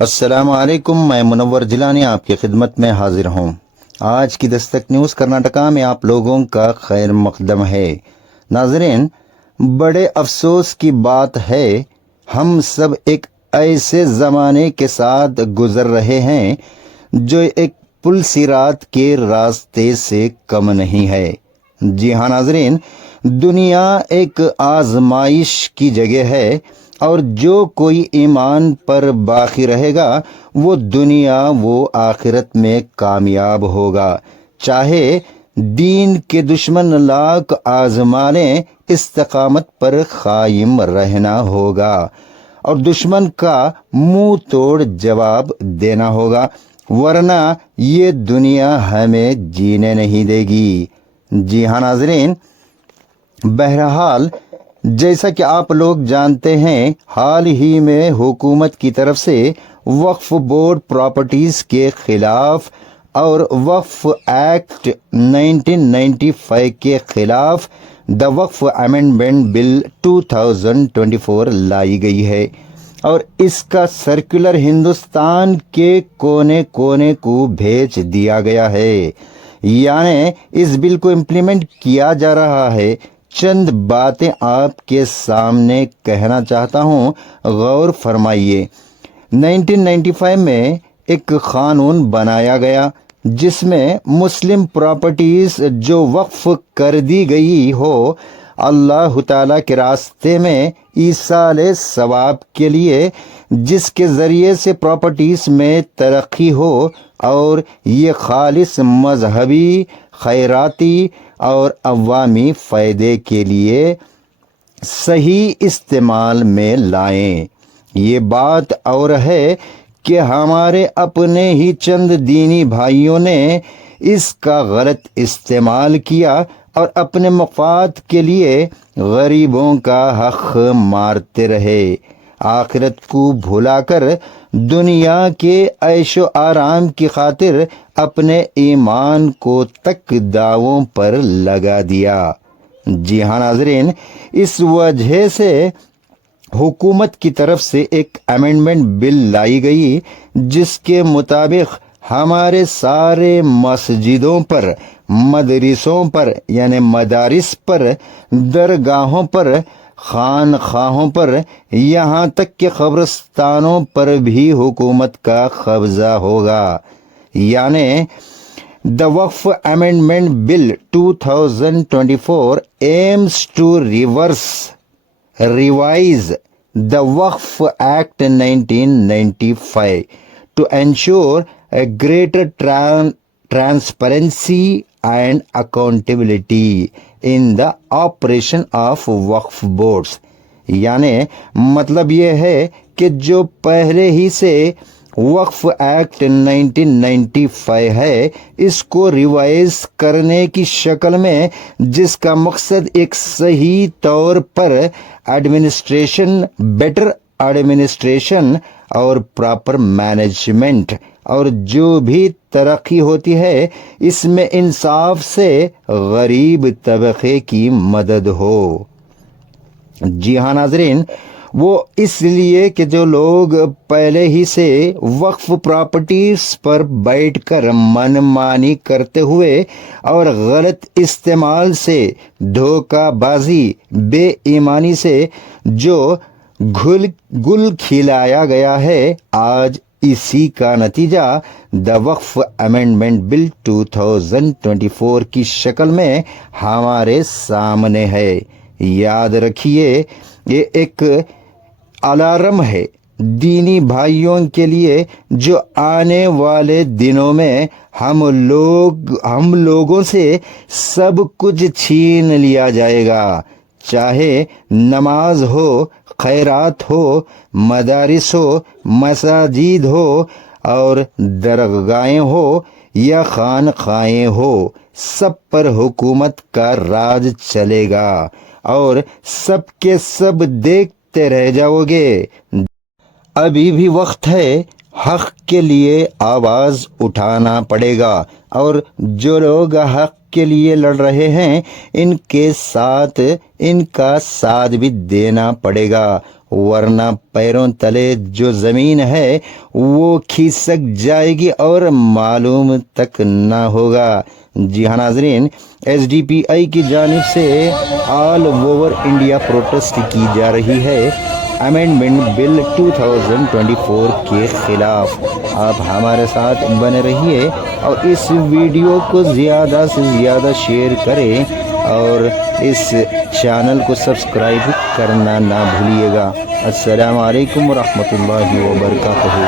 السلام علیکم، میں منور جیلانی آپ کی خدمت میں حاضر ہوں۔ آج کی دستک نیوز کرناٹکا میں آپ لوگوں کا خیر مقدم ہے۔ ناظرین، بڑے افسوس کی بات ہے، ہم سب ایک ایسے زمانے کے ساتھ گزر رہے ہیں جو ایک پل صراط کے راستے سے کم نہیں ہے۔ جی ہاں ناظرین، دنیا ایک آزمائش کی جگہ ہے، اور جو کوئی ایمان پر باقی رہے گا وہ دنیا و آخرت میں کامیاب ہوگا، چاہے دین کے دشمن لاکھ آزمائیں، استقامت پر قائم رہنا ہوگا اور دشمن کا منہ توڑ جواب دینا ہوگا، ورنہ یہ دنیا ہمیں جینے نہیں دے گی۔ جی ہاں ناظرین، بہرحال جیسا کہ آپ لوگ جانتے ہیں، حال ہی میں حکومت کی طرف سے وقف بورڈ پراپرٹیز کے خلاف اور وقف ایکٹ 1995 کے خلاف دا وقف امینڈمنٹ بل 2024 لائی گئی ہے، اور اس کا سرکولر ہندوستان کے کونے کونے کو بھیج دیا گیا ہے، یعنی اس بل کو امپلیمنٹ کیا جا رہا ہے۔ چند باتیں آپ کے سامنے کہنا چاہتا ہوں، غور فرمائیے۔ 1995 میں ایک قانون بنایا گیا جس میں مسلم پراپرٹیز جو وقف کر دی گئی ہو، اللہ تعالیٰ کے راستے میں ایصال ثواب کے لیے، جس کے ذریعے سے پراپرٹیز میں ترقی ہو اور یہ خالص مذہبی، خیراتی اور عوامی فائدے کے لیے صحیح استعمال میں لائیں۔ یہ بات اور ہے کہ ہمارے اپنے ہی چند دینی بھائیوں نے اس کا غلط استعمال کیا اور اپنے مفاد کے لیے غریبوں کا حق مارتے رہے، آخرت کو بھلا کر دنیا کے عیش و آرام کی خاطر اپنے ایمان کو تک داؤں پر لگا دیا۔ جی ہاں ناظرین، اس وجہ سے حکومت کی طرف سے ایک امینڈمنٹ بل لائی گئی جس کے مطابق ہمارے سارے مسجدوں پر، مدرسوں پر یعنی مدارس پر، درگاہوں پر، خانقاہوں پر، یہاں تک کہ قبرستانوں پر بھی حکومت کا قبضہ ہوگا، یعنی The Waqf Amendment Bill 2024 aims to revise the Waqf Act 1995 to ensure a greater transparency and accountability in the operation of Waqf boards۔ یعنی مطلب یہ ہے کہ جو پہلے ہی سے وقف ایکٹ 1995 ہے، اس کو ریوائز کرنے کی شکل میں، جس کا مقصد ایک صحیح طور پر ایڈمنسٹریشن، بیٹر ایڈمنسٹریشن اور پراپر مینجمنٹ، اور جو بھی ترقی ہوتی ہے اس میں انصاف سے غریب طبقے کی مدد ہو۔ جی ہاں ناظرین، وہ اس لیے کہ جو لوگ پہلے ہی سے وقف پراپرٹیز پر بیٹھ کر من مانی کرتے ہوئے اور غلط استعمال سے، دھوکہ بازی، بے ایمانی سے جو گل کھلایا گیا ہے، آج اسی کا نتیجہ دا وقف امینڈمنٹ بل 2024 کی شکل میں ہمارے سامنے ہے۔ یاد رکھیے، یہ ایک الارم ہے دینی بھائیوں کے لیے، جو آنے والے دنوں میں ہم لوگوں سے سب کچھ چھین لیا جائے گا، چاہے نماز ہو، خیرات ہو، مدارس ہو، مساجد ہو اور درگاہیں ہو یا خانقاہیں ہو، سب پر حکومت کا راج چلے گا اور سب کے سب دیکھتے رہ جاؤ گے۔ ابھی بھی وقت ہے، حق کے لیے آواز اٹھانا پڑے گا، اور جو لوگ حق کے لیے لڑ رہے ہیں ان کا ساتھ بھی دینا پڑے گا، वरना पैरों तले जो जमीन है वो खिसक जाएगी और मालूम तक ना होगा। जी हाँ नाजरीन, SDPI की जानिब से ऑल ओवर इंडिया प्रोटेस्ट की जा रही है अमेंडमेंट बिल 2024 के खिलाफ। आप हमारे साथ बने रहिए और इस वीडियो को ज़्यादा से ज़्यादा शेयर करें और इस चैनल को सब्सक्राइब करना ना भूलिएगा। अस्सलामु अलैकुम वरहमतुल्लाहि वबरकातुहू।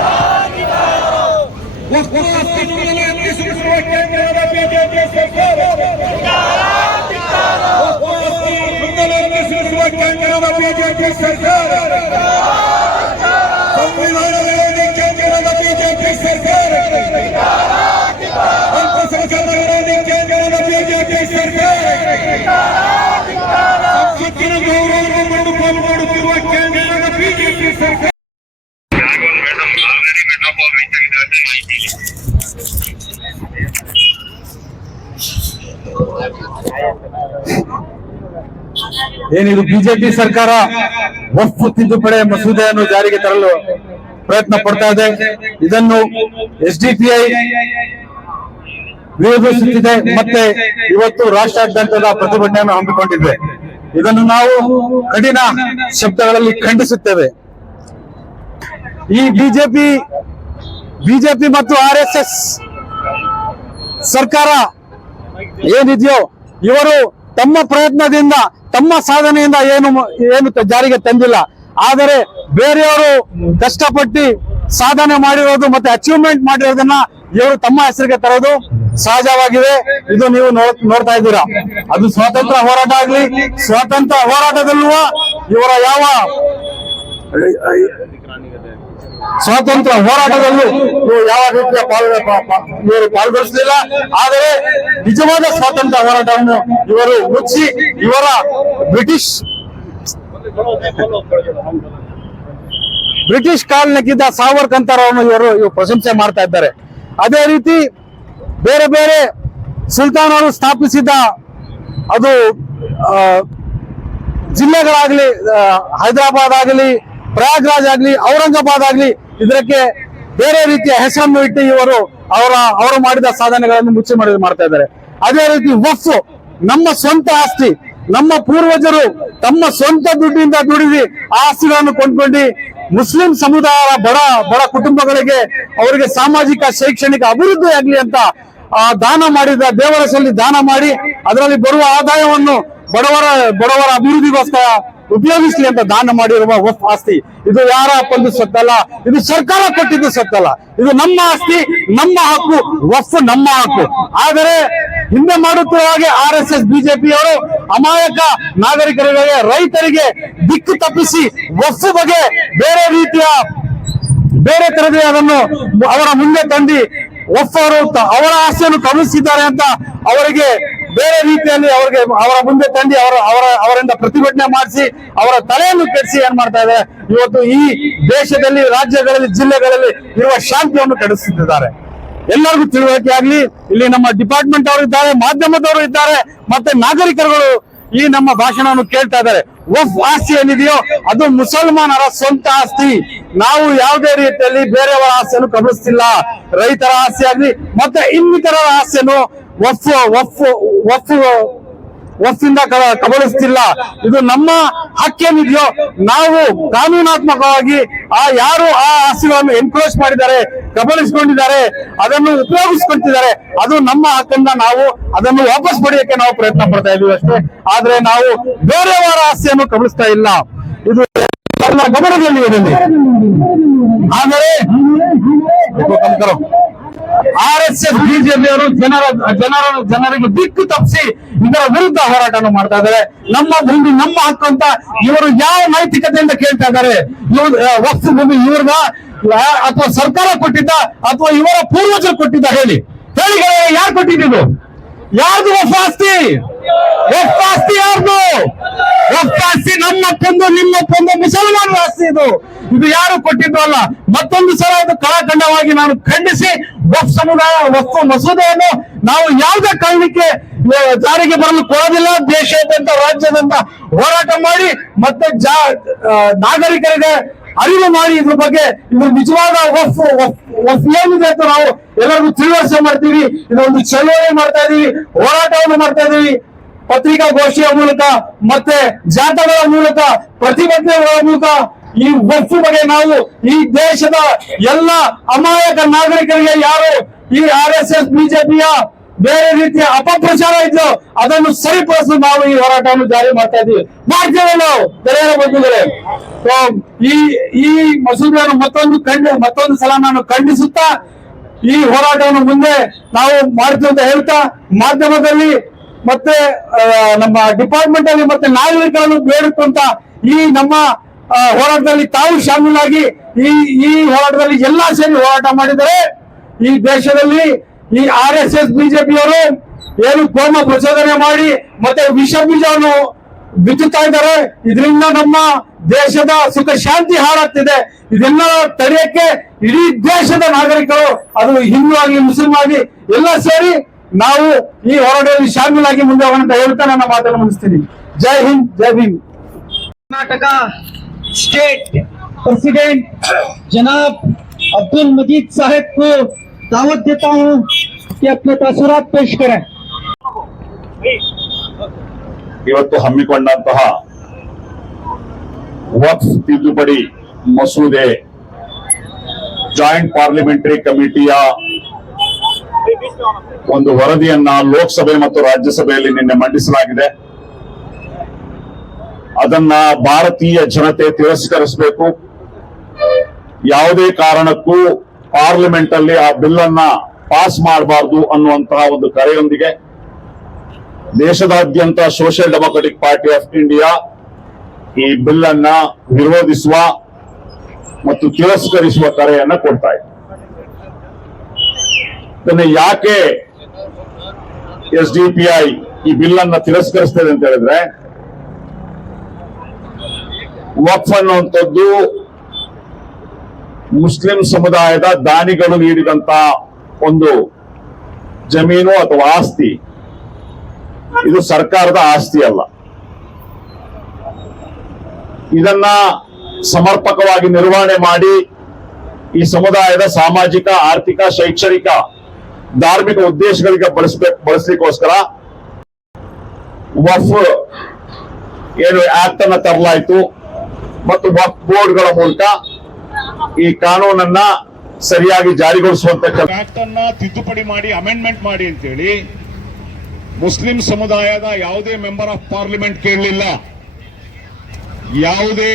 ಏನಿದು ಬಿಜೆಪಿ ಸರ್ಕಾರ ವಕ್ಫ್ ತಿದ್ದುಪಡಿ ಮಸೂದೆಯನ್ನು ಜಾರಿಗೆ ತರಲು ಪ್ರಯತ್ನ ಪಡ್ತಾ ಇದೆ. ಇದನ್ನು SDPI ವಿರೋಧಿಸುತ್ತಿದೆ. ಮತ್ತೆ ಇವತ್ತು ರಾಷ್ಟ್ರಾದ್ಯಂತದ ಪ್ರತಿಭಟನೆಯನ್ನು ಹಮ್ಮಿಕೊಂಡಿದೆ. ಇದನ್ನು ನಾವು ಕಠಿಣ ಶಬ್ದಗಳಲ್ಲಿ ಖಂಡಿಸುತ್ತೇವೆ. ಈ ಬಿಜೆಪಿ ಮತ್ತು RSS ಸರ್ಕಾರ ಏನಿದೆಯೋ ಇವರು ತಮ್ಮ ಪ್ರಯತ್ನದಿಂದ ತಮ್ಮ ಸಾಧನೆಯಿಂದ ಏನು ಜಾರಿಗೆ ತಂದಿಲ್ಲ. ಆದರೆ ಬೇರೆಯವರು ಕಷ್ಟಪಟ್ಟು ಸಾಧನೆ ಮಾಡಿರೋದು ಮತ್ತೆ ಅಚೀವ್ಮೆಂಟ್ ಮಾಡಿರೋದನ್ನ ಇವರು ತಮ್ಮ ಹೆಸರಿಗೆ ತರೋದು ಸಹಜವಾಗಿದೆ. ಇದು ನೀವು ನೋಡ್ತಾ ಇದ್ದೀರಾ. ಅದು ಸ್ವಾತಂತ್ರ್ಯ ಹೋರಾಟ ಆಗ್ಲಿ, ಸ್ವಾತಂತ್ರ್ಯ ಹೋರಾಟದಲ್ಲೂ ಇವರ ಯಾವ ಸ್ವಾತಂತ್ರ್ಯ ಹೋರಾಟದಲ್ಲೂ ಯಾವ ರೀತಿಯ ಇವರು ಪಾಲ್ಗೊಳಿಸಲಿಲ್ಲ. ಆದರೆ ನಿಜವಾದ ಸ್ವಾತಂತ್ರ್ಯ ಹೋರಾಟವನ್ನು ಇವರು ಮುಚ್ಚಿ ಇವರ ಬ್ರಿಟಿಷ್ ಕಾಲಕ್ಕಿದ್ದ ಸಾವರ್ಕರ್ ಅವರನ್ನು ಇವರು ಪ್ರಶಂಸೆ ಮಾಡ್ತಾ ಇದ್ದಾರೆ. ಅದೇ ರೀತಿ ಬೇರೆ ಬೇರೆ ಸುಲ್ತಾನರು ಸ್ಥಾಪಿಸಿದ ಅದು ಜಿಲ್ಲೆಗಳಾಗ್ಲಿ, ಹೈದರಾಬಾದ್ ಆಗಲಿ, ಪ್ರಯಾಗ್ರಾಜ್ ಆಗ್ಲಿ, ಔರಂಗಾಬಾದ್ ಆಗ್ಲಿ, ಇದಕ್ಕೆ ಬೇರೆ ರೀತಿಯ ಹೆಸರನ್ನು ಇಟ್ಟು ಇವರು ಅವರು ಮಾಡಿದ ಸಾಧನೆಗಳನ್ನು ಮುಚ್ಚಿ ಮಾಡ್ತಾ ಇದ್ದಾರೆ. ಅದೇ ರೀತಿ ವಕ್ಫ್ ನಮ್ಮ ಸ್ವಂತ ಆಸ್ತಿ, ನಮ್ಮ ಪೂರ್ವಜರು ತಮ್ಮ ಸ್ವಂತ ದುಡ್ಡಿಂದ ದುಡಿದು ಆಸ್ತಿಗಳನ್ನು ಕೊಂಡ್ಕೊಂಡು ಮುಸ್ಲಿಂ ಸಮುದಾಯ ಬಡ ಕುಟುಂಬಗಳಿಗೆ ಅವರಿಗೆ ಸಾಮಾಜಿಕ ಶೈಕ್ಷಣಿಕ ಅಭಿವೃದ್ಧಿ ಆಗ್ಲಿ ಅಂತ ದಾನ ಮಾಡಿದ ದೇವರ ಸಲ್ಲಿ ದಾನ ಮಾಡಿ ಅದರಲ್ಲಿ ಬರುವ ಆದಾಯವನ್ನು ಬಡವರ ಅಭಿವೃದ್ಧಿಗೋಸ್ಕರ ಉಪಯೋಗಿಸಲಿ ಅಂತ ದಾನ ಮಾಡಿರುವ ವಕ್ಫ್ ಆಸ್ತಿ. ಇದು ಯಾರ ಅಪ್ಪಂದು ಸತ್ತಲ್ಲ, ಇದು ಸರ್ಕಾರ ಕೊಟ್ಟಿದ್ದು ಸತ್ತಲ್ಲ, ಇದು ನಮ್ಮ ಆಸ್ತಿ, ನಮ್ಮ ಹಕ್ಕು, ವಕ್ಫ್ ನಮ್ಮ ಹಕ್ಕು. ಆದರೆ ಹಿಂದೆ ಮಾಡುತ್ತಿರುವ ಹಾಗೆ RSS ಬಿಜೆಪಿಯವರು ಅಮಾಯಕ ನಾಗರಿಕರಿಗೆ, ರೈತರಿಗೆ ದಿಕ್ಕು ತಪ್ಪಿಸಿ ವಕ್ಫ್ ಬಗ್ಗೆ ಬೇರೆ ತರದೇ ಅದನ್ನು ಅವರ ಮುಂದೆ ತಂದು ವಕ್ಫ್ ಅವರು ಅವರ ಆಸ್ತಿಯನ್ನು ಕಬಳಿಸಿದ್ದಾರೆ ಅಂತ ಅವರಿಗೆ ಬೇರೆ ರೀತಿಯಲ್ಲಿ ಅವರ ಮುಂದೆ ತಂದು ಅವರಿಂದ ಪ್ರತಿಭಟನೆ ಮಾಡಿಸಿ ಅವರ ತಲೆಯನ್ನು ಕೆಡಿಸಿ ಏನ್ ಮಾಡ್ತಾ ಇದೆ, ಇವತ್ತು ಈ ದೇಶದಲ್ಲಿ, ರಾಜ್ಯಗಳಲ್ಲಿ, ಜಿಲ್ಲೆಗಳಲ್ಲಿ ಇರುವ ಶಾಂತಿಯನ್ನು ಕೆಡಿಸುತ್ತಿದ್ದಾರೆ. ಎಲ್ಲರಿಗೂ ತಿಳುವಳಿಕೆ ಆಗ್ಲಿ. ಇಲ್ಲಿ ನಮ್ಮ ಡಿಪಾರ್ಟ್ಮೆಂಟ್ ಅವರು ಇದ್ದಾರೆ, ಮಾಧ್ಯಮದವರು ಇದ್ದಾರೆ, ಮತ್ತೆ ನಾಗರಿಕರುಗಳು ಈ ನಮ್ಮ ಭಾಷಣವನ್ನು ಕೇಳ್ತಾ ಇದ್ದಾರೆ. ವಕ್ಫ್ ಆಸ್ತಿ ಏನಿದೆಯೋ ಅದು ಮುಸಲ್ಮಾನರ ಸ್ವಂತ ಆಸ್ತಿ. ನಾವು ಯಾವುದೇ ರೀತಿಯಲ್ಲಿ ಬೇರೆಯವರ ಆಸ್ತಿಯನ್ನು ಕಬಳಿಸ್ತಿಲ್ಲ. ರೈತರ ಆಸ್ತಿ ಆಗ್ಲಿ ಮತ್ತೆ ಇನ್ನಿತರರ ಆಸ್ತಿಯನ್ನು ವಕ್ಫಿಂದ ಕಬಳಿಸ್ತಿಲ್ಲ. ಇದು ನಮ್ಮ ಹಕ್ಕೇನಿದೆಯೋ ನಾವು ಕಾನೂನಾತ್ಮಕವಾಗಿ ಯಾರು ಆ ಆಸ್ತಿಗಳನ್ನು ಎನ್ಕ್ರೋಚ್ ಮಾಡಿದ್ದಾರೆ, ಕಬಳಿಸಿಕೊಂಡಿದ್ದಾರೆ, ಅದನ್ನು ಉಪಯೋಗಿಸ್ಕೊಳ್ತಿದ್ದಾರೆ, ಅದು ನಮ್ಮ ಹಕ್ಕನ್ನ ನಾವು ಅದನ್ನು ವಾಪಸ್ ಪಡೆಯಕ್ಕೆ ನಾವು ಪ್ರಯತ್ನ ಪಡ್ತಾ ಇದೀವಿ ಅಷ್ಟೇ. ಆದ್ರೆ ನಾವು ಬೇರೆಯವರ ಆಸ್ತಿಯನ್ನು ಕಬಳಿಸ್ತಾ ಇಲ್ಲ. ಇದು ಎಲ್ಲ ಗಮನದಲ್ಲಿದೆ. ಆದರೆ RSS ಬಿಜೆಪಿಯವರು ಜನರಿಗೆ ದಿಕ್ಕು ತಪ್ಪಿಸಿ ಇದರ ವಿರುದ್ಧ ಹೋರಾಟ ಮಾಡ್ತಾ ಇದ್ದಾರೆ. ನಮ್ಮ ಭೂಮಿ ನಮ್ಮ ಹಕ್ಕು ಅಂತ ಇವರು ಯಾವ ನೈತಿಕತೆಯಿಂದ ಕೇಳ್ತಾ ಇದ್ದಾರೆ? ವಕ್ಫ್ ಭೂಮಿ ಇವ್ರದ ಅಥವಾ ಸರ್ಕಾರ ಕೊಟ್ಟಿದ್ದ ಅಥವಾ ಇವರ ಪೂರ್ವಜರು ಕೊಟ್ಟಿದ್ದ? ಹೇಳಿ ಯಾರು ಕೊಟ್ಟಿದ್ದು? ಯಾರ್ದು ವಕ್ಫ್ ಆಸ್ತಿ? ವಕ್ಫ್ ಆಸ್ತಿ ಯಾರ್ದು? ವಕ್ಫ್ ಆಸ್ತಿ ನಮ್ಮಪ್ಪಂದು, ನಿಮ್ಮಪ್ಪಂದು, ಮುಸಲ್ಮಾನರ ಆಸ್ತಿ. ಇದು ಯಾರು ಕೊಟ್ಟಿದ್ದು ಅಲ್ಲ. ಮತ್ತೊಂದು ಸಲ ಇದು ಕಳಖಂಡವಾಗಿ ನಾನು ಖಂಡಿಸಿ ವಕ್ಫ್ ಮಸೂದೆಯನ್ನು ನಾವು ಯಾವುದೇ ಕಾರಣಕ್ಕೆ ಜಾರಿಗೆ ಬರಲು ಕೊಡೋದಿಲ್ಲ. ದೇಶಾದ್ಯಂತ ರಾಜ್ಯಾದ್ಯಂತ ಹೋರಾಟ ಮಾಡಿ ಮತ್ತೆ ನಾಗರಿಕರಿಗೆ ಅರಿವು ಮಾಡಿ ಇದ್ರ ಬಗ್ಗೆ ಇದ್ರ ನಿಜವಾದ ವಫ್ ಏನಿದೆ ಅಂತ ನಾವು ಎಲ್ಲರಿಗೂ ತಿಳಿವಳಿಕೆ ಮಾಡ್ತೀವಿ. ಇದೊಂದು ಚಳವಳಿ ಮಾಡ್ತಾ ಇದೀವಿ, ಹೋರಾಟವನ್ನು ಮಾಡ್ತಾ ಇದೀವಿ. ಪತ್ರಿಕಾಗೋಷ್ಠಿಯ ಮೂಲಕ ಮತ್ತೆ ಜಾಥಾಗಳ ಮೂಲಕ ಪ್ರತಿಭಟನೆಗಳ ಮೂಲಕ ಈ ವಫ್ ಬಗ್ಗೆ ನಾವು ಈ ದೇಶದ ಎಲ್ಲ ಅಮಾಯಕ ನಾಗರಿಕರಿಗೆ ಯಾರು ಈ RSS ಬಿಜೆಪಿಯ ಬೇರೆ ರೀತಿಯ ಅಪಪ್ರಚಾರ ಇದ್ದು ಅದನ್ನು ಸರಿಪಡಿಸಲು ನಾವು ಈ ಹೋರಾಟವನ್ನು ಜಾರಿ ಮಾಡ್ತಾ ಇದ್ದೀವಿ, ಮಾಡ್ತೇವೆ ನಾವು ಗೆಳೆಯರ ಬಂಧುಗಳೇ. ಈ ಮಸೂದೆಯನ್ನು ಮತ್ತೊಂದು ಸಲ ನಾನು ಖಂಡಿಸುತ್ತಾ ಈ ಹೋರಾಟವನ್ನು ಮುಂದೆ ನಾವು ಮಾಡ್ತೀವಿ ಅಂತ ಹೇಳ್ತಾ, ಮಾಧ್ಯಮದಲ್ಲಿ ಮತ್ತೆ ನಮ್ಮ ಡಿಪಾರ್ಟ್ಮೆಂಟ್ ಅಲ್ಲಿ ಮತ್ತೆ ನಾಗರಿಕರನ್ನು ಬೇಡುತ್ತಂತ ಈ ನಮ್ಮ ಹೋರಾಟದಲ್ಲಿ ತಾವು ಶಾಮೀಲಾಗಿ ಈ ಹೋರಾಟದಲ್ಲಿ ಎಲ್ಲಾ ಸೇರಿ ಹೋರಾಟ ಮಾಡಿದರೆ ಈ ದೇಶದಲ್ಲಿ ಈ RSS ಬಿಜೆಪಿಯವರು ಏನು ಕೋಮ ಪ್ರಚೋದನೆ ಮಾಡಿ ಮತ್ತೆ ವಿಷ ಬೀಜವನ್ನು ಬಿತ್ತುತ್ತಾ ಇದ್ದಾರೆ. ಇದರಿಂದ ನಮ್ಮ ದೇಶದ ಸುಖ ಶಾಂತಿ ಹಾಳಾಗ್ತಿದೆ. ಇದೆಲ್ಲ ತಡೆಯಕ್ಕೆ ಇಡೀ ದೇಶದ ನಾಗರಿಕರು, ಅದು ಹಿಂದೂ ಆಗಲಿ ಮುಸ್ಲಿಂ ಆಗಲಿ ಎಲ್ಲ ಸೇರಿ ನಾವು ಈ ಹೋರಾಟದಲ್ಲಿ ಶಾಮೀಲಾಗಿ ಮುಂದೆ ಹೋಗೋಣ ಅಂತ ಹೇಳ್ತಾ ನನ್ನ ಮಾತನ್ನು ಮುಗಿಸ್ತೀನಿ. ಜೈ ಹಿಂದ್, ಜೈ ಭೀಮ್. कर्नाटका स्टेट प्रेसिडेंट जनाब अब्दुल मजीद साहब को दावत देता हूं कि अपने तासुरात पेश करें. ಇವತ್ತು ಹಮ್ಮಿಕೊಂಡಂತಹ ವಕ್ಫ್ ತಿದ್ದುಪಡಿ ಮಸೂದೆ ಜಾಯಿಂಟ್ ಪಾರ್ಲಿಮೆಂಟರಿ ಕಮಿಟಿಯ ಒಂದು ವರದಿಯನ್ನ ಲೋಕಸಭೆ ಮತ್ತು ರಾಜ್ಯಸಭೆಯಲ್ಲಿ ನಿನ್ನೆ ಮಂಡಿಸಲಾಗಿದೆ. ಅದನ್ನ ಭಾರತೀಯ ಜನತೆ ತಿರಸ್ಕರಿಸಬೇಕು. ಯಾವುದೇ ಕಾರಣಕ್ಕೂ ಪಾರ್ಲಿಮೆಂಟ್ ಅಲ್ಲಿ ಆ ಬಿಲ್ ಅನ್ನ ಪಾಸ್ ಮಾಡಬಾರದು ಅನ್ನುವಂತಹ ಒಂದು ಕರೆಯೊಂದಿಗೆ ದೇಶದಾದ್ಯಂತ social democratic party of India ಈ ಬಿಲ್ ಅನ್ನ ವಿರೋಧಿಸುವ ಮತ್ತು ತಿರಸ್ಕರಿಸುವ ಕರೆಯನ್ನ ಕೊಡ್ತಾ ಇದೆ. ಇದನ್ನ ಯಾಕೆ SDPI ಈ ಬಿಲ್ ಅನ್ನ ತಿರಸ್ಕರಿಸ್ತದೆ ಅಂತ ಹೇಳಿದ್ರೆ, ವಕ್ಫ್ ಅನ್ನುವಂಥದ್ದು ಮುಸ್ಲಿಂ ಸಮುದಾಯದ ದಾನಿಗಳು ನೀಡಿದಂತ ಒಂದು ಜಮೀನು ಅಥವಾ ಆಸ್ತಿ. ಇದು ಸರ್ಕಾರದ ಆಸ್ತಿ ಅಲ್ಲ. ಇದನ್ನ ಸಮರ್ಪಕವಾಗಿ ನಿರ್ವಹಣೆ ಮಾಡಿ ಈ ಸಮುದಾಯದ ಸಾಮಾಜಿಕ, ಆರ್ಥಿಕ, ಶೈಕ್ಷಣಿಕ, ಧಾರ್ಮಿಕ ಉದ್ದೇಶಗಳಿಗೆ ಬಳಸಲಿಕ್ಕೋಸ್ಕರ ವಫ್ ಏನು ಆಕ್ಟ್ ಅನ್ನ ತರಲಾಯಿತು ಮತ್ತು ವಕ್ಫ್ ಬೋರ್ಡ್ಗಳ ಮೂಲಕ ಈ ಕಾನೂನನ್ನ ಸರಿಯಾಗಿ ಜಾರಿಗೊಳಿಸುವಂತ ಆಕ್ಟ್ ಅನ್ನ ತಿದ್ದುಪಡಿ ಮಾಡಿ ಅಮೆಂಡ್ಮೆಂಟ್ ಮಾಡಿ ಅಂತೇಳಿ ಮುಸ್ಲಿಂ ಸಮುದಾಯದ ಯಾವುದೇ ಮೆಂಬರ್ ಆಫ್ ಪಾರ್ಲಿಮೆಂಟ್ ಕೇಳಲಿಲ್ಲ, ಯಾವುದೇ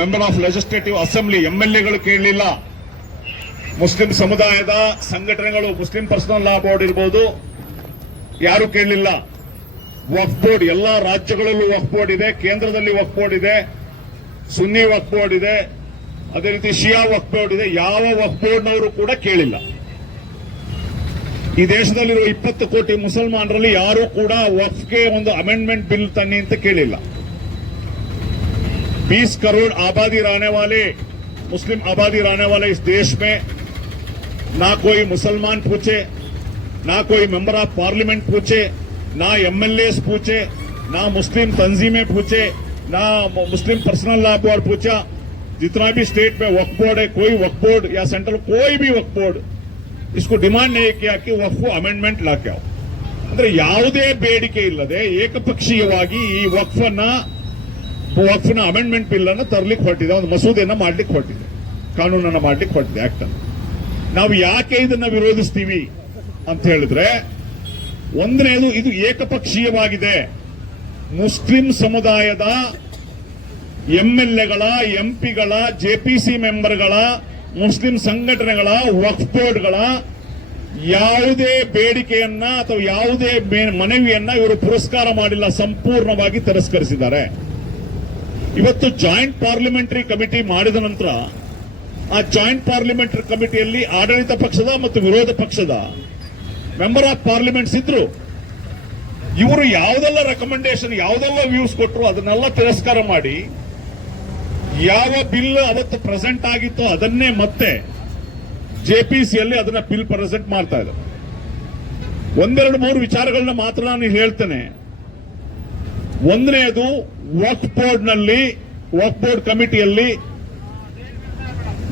ಮೆಂಬರ್ ಆಫ್ ಲೆಜಿಸ್ಲೇಟಿವ್ ಅಸೆಂಬ್ಲಿ MLAಗಳು ಕೇಳಲಿಲ್ಲ, ಮುಸ್ಲಿಂ ಸಮುದಾಯದ ಸಂಘಟನೆಗಳು, ಮುಸ್ಲಿಂ ಪರ್ಸನಲ್ ಲಾ ಬೋರ್ಡ್ ಇರ್ಬೋದು, ಯಾರು ಕೇಳಲಿಲ್ಲ. ವಕ್ಫ್ ಬೋರ್ಡ್ ಎಲ್ಲಾ ರಾಜ್ಯಗಳಲ್ಲೂ ವಕ್ಫ್ ಬೋರ್ಡ್ ಇದೆ, ಕೇಂದ್ರದಲ್ಲಿ ವಕ್ಫ್ ಬೋರ್ಡ್ ಇದೆ, ಸುನ್ನಿ ವಕ್ಫ್ ಬೋರ್ಡ್ ಇದೆ, ಅದೇ ರೀತಿ ಶಿಯಾ ವಕ್ಫ್ ಬೋರ್ಡ್ ಇದೆ. ಯಾವ ವಕ್ಫ್ ಬೋರ್ಡ್ನವರು ಕೂಡ ಕೇಳಿಲ್ಲ. ಈ ದೇಶದಲ್ಲಿರುವ 20 ಕೋಟಿ ಮುಸಲ್ಮಾನರಲ್ಲಿ ಯಾರು ಕೂಡ ವಕ್ಫ್ಗೆ ಒಂದು ಅಮೆಂಡ್ಮೆಂಟ್ ಬಿಲ್ ತನ್ನಿ ಅಂತ ಕೇಳಿಲ್ಲ. 20 करोड़ आबादी रहने वाले मुस्लिम आबादी रहने वाले इस देश में ना कोई मुसलमान पूछे, ना कोई मेंबर ऑफ पार्लियामेंट पूछे, ना MLAs पूछे, ना मुस्लिम तंजीमें पूछे, ना मुस्लिम पर्सनल लॉ बोर्ड पूछा. जितना भी स्टेट में वक्फ बोर्ड है, कोई वक्फ बोर्ड या सेंट्रल कोई भी वक्फ बोर्ड इसको डिमांड नहीं किया कि वक्फ अमेंडमेंट लाके आओ. ಅಂದ್ರೆ ಯಾವುದೇ ಬೇಡಿಕೆ ಇಲ್ಲದೆ ಏಕಪಕ್ಷೀಯವಾಗಿ ಈ ವಕ್ಫ್ನ ಅಮೆಂಡ್ಮೆಂಟ್ ಬಿಲ್ ಅನ್ನು ತರಲಿಕ್ಕೆ ಹೊರಟಿದೆ, ಒಂದು ಮಸೂದೆಯನ್ನ ಮಾಡ್ಲಿಕ್ಕೆ ಹೊರಟಿದೆ, ಕಾನೂನನ್ನ ಮಾಡ್ಲಿಕ್ಕೆ ಹೊರಟಿದೆ, ಆಕ್ಟ್ ಅನ್ನು. ನಾವು ಯಾಕೆ ಇದನ್ನ ವಿರೋಧಿಸ್ತೀವಿ ಅಂತ ಹೇಳಿದ್ರೆ, ಒಂದನೇದು ಇದು ಏಕಪಕ್ಷೀಯವಾಗಿದೆ. ಮುಸ್ಲಿಂ ಸಮುದಾಯದ MLAಗಳ, MPಗಳ, JPC ಮೆಂಬರ್ಗಳ, ಮುಸ್ಲಿಂ ಸಂಘಟನೆಗಳ, ವಕ್ಫ್ ಬೋರ್ಡ್ಗಳ ಯಾವುದೇ ಬೇಡಿಕೆಯನ್ನ ಅಥವಾ ಯಾವುದೇ ಮನವಿಯನ್ನ ಇವರು ಪುರಸ್ಕಾರ ಮಾಡಿಲ್ಲ, ಸಂಪೂರ್ಣವಾಗಿ ತಿರಸ್ಕರಿಸಿದ್ದಾರೆ. ಇವತ್ತು ಜಾಯಿಂಟ್ ಪಾರ್ಲಿಮೆಂಟರಿ ಕಮಿಟಿ ಮಾಡಿದ ನಂತರ ಆ ಜಾಯಿಂಟ್ ಪಾರ್ಲಿಮೆಂಟರಿ ಕಮಿಟಿಯಲ್ಲಿ ಆಡಳಿತ ಪಕ್ಷದ ಮತ್ತು ವಿರೋಧ ಪಕ್ಷದ ಮೆಂಬರ್ ಆಫ್ ಪಾರ್ಲಿಮೆಂಟ್ಸ್ ಇದ್ರು. ಇವರು ಯಾವುದೆಲ್ಲ ರೆಕಮೆಂಡೇಶನ್, ಯಾವುದೆಲ್ಲ ವ್ಯೂಸ್ ಕೊಟ್ಟರು ಅದನ್ನೆಲ್ಲ ತಿರಸ್ಕಾರ ಮಾಡಿ ಯಾವ ಬಿಲ್ ಅವತ್ತು ಪ್ರೆಸೆಂಟ್ ಆಗಿತ್ತೋ ಅದನ್ನೇ ಮತ್ತೆ JPCಯಲ್ಲಿ ಅದನ್ನ ಬಿಲ್ ಪ್ರೆಸೆಂಟ್ ಮಾಡ್ತಾ ಇದ್ದಾರೆ. ಒಂದೆರಡು ಮೂರು ವಿಚಾರಗಳನ್ನ ಮಾತ್ರ ನಾನು ಹೇಳ್ತೇನೆ. ಒಂದನೆಯದು, ವಕ್ಫ್ ಬೋರ್ಡ್ ಕಮಿಟಿಯಲ್ಲಿ